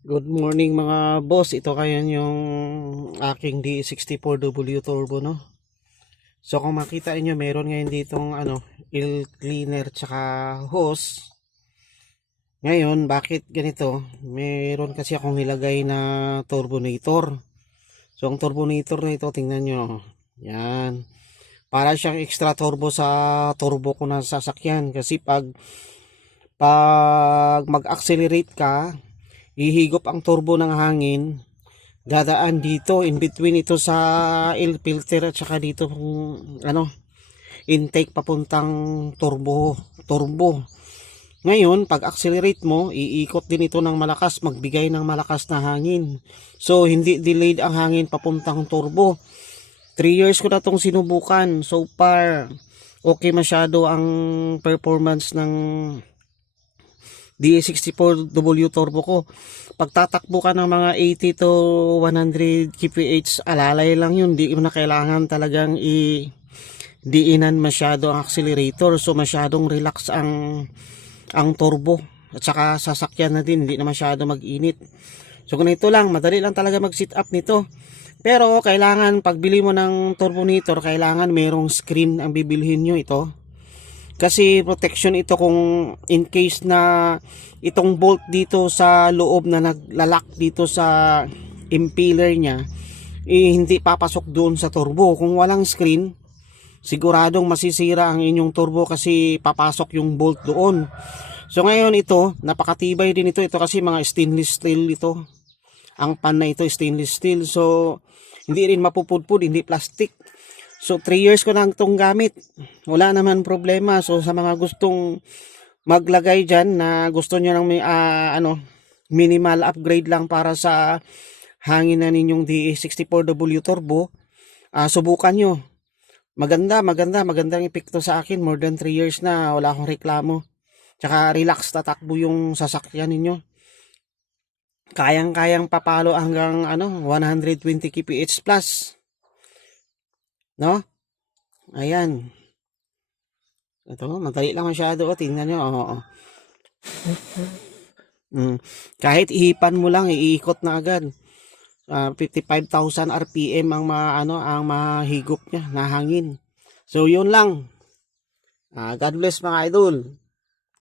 Good morning mga boss. Ito kaya yung aking D64W turbo, no? So kung makita niyo meron ngayon ditong oil cleaner tsaka hose. Ngayon, bakit ganito? Meron kasi akong nilagay na turbonator. So ang turbonator na ito, tingnan nyo. Yan. Para siyang extra turbo sa turbo ko na sasakyan. Kasi pag mag-accelerate ka, hihigop ang turbo ng hangin, dadaan dito in between ito sa air filter at saka dito intake papuntang turbo. Ngayon pag accelerate mo, iikot din ito ng malakas, magbigay ng malakas na hangin, so hindi delayed ang hangin papuntang turbo. 3 years ko na itong sinubukan, so far okay masyado ang performance ng D64W turbo ko. Pagtatakbo ka ng mga 80 to 100 kph, alalay lang yun. Di mo na kailangan talagang diinan masyado ang accelerator. So masyadong relax ang turbo. At saka sasakyan na din, hindi na masyado mag-init. So kung ito lang, madali lang talaga mag-sit up nito. Pero kailangan, pagbili mo ng turbonator, kailangan merong screen ang bibilhin nyo ito. Kasi protection ito kung in case na itong bolt dito sa loob na naglalak dito sa impeller niya, hindi papasok doon sa turbo. Kung walang screen, siguradong masisira ang inyong turbo kasi papasok yung bolt doon. So ngayon ito, napakatibay din ito. Ito kasi mga stainless steel ito. Ang pan na ito stainless steel. So hindi rin mapupudpud, hindi plastic. So 3 years ko na itong gamit. Wala naman problema. So sa mga gustong maglagay dyan na gusto nyo ng minimal upgrade lang para sa hangin na ninyong DE64W turbo, subukan nyo. Magandang epekto sa akin. More than 3 years na wala akong reklamo. Tsaka relax tatakbo yung sasakyan ninyo. Kayang-kayang papalo hanggang 120 kph plus. No? Ayan. Ito, madali lang masyado. Tingnan nyo. Oo. Kahit ihipan mo lang, iikot na agad. 55,000 RPM ang mahigop niya na hangin. So, yun lang. God bless mga idol.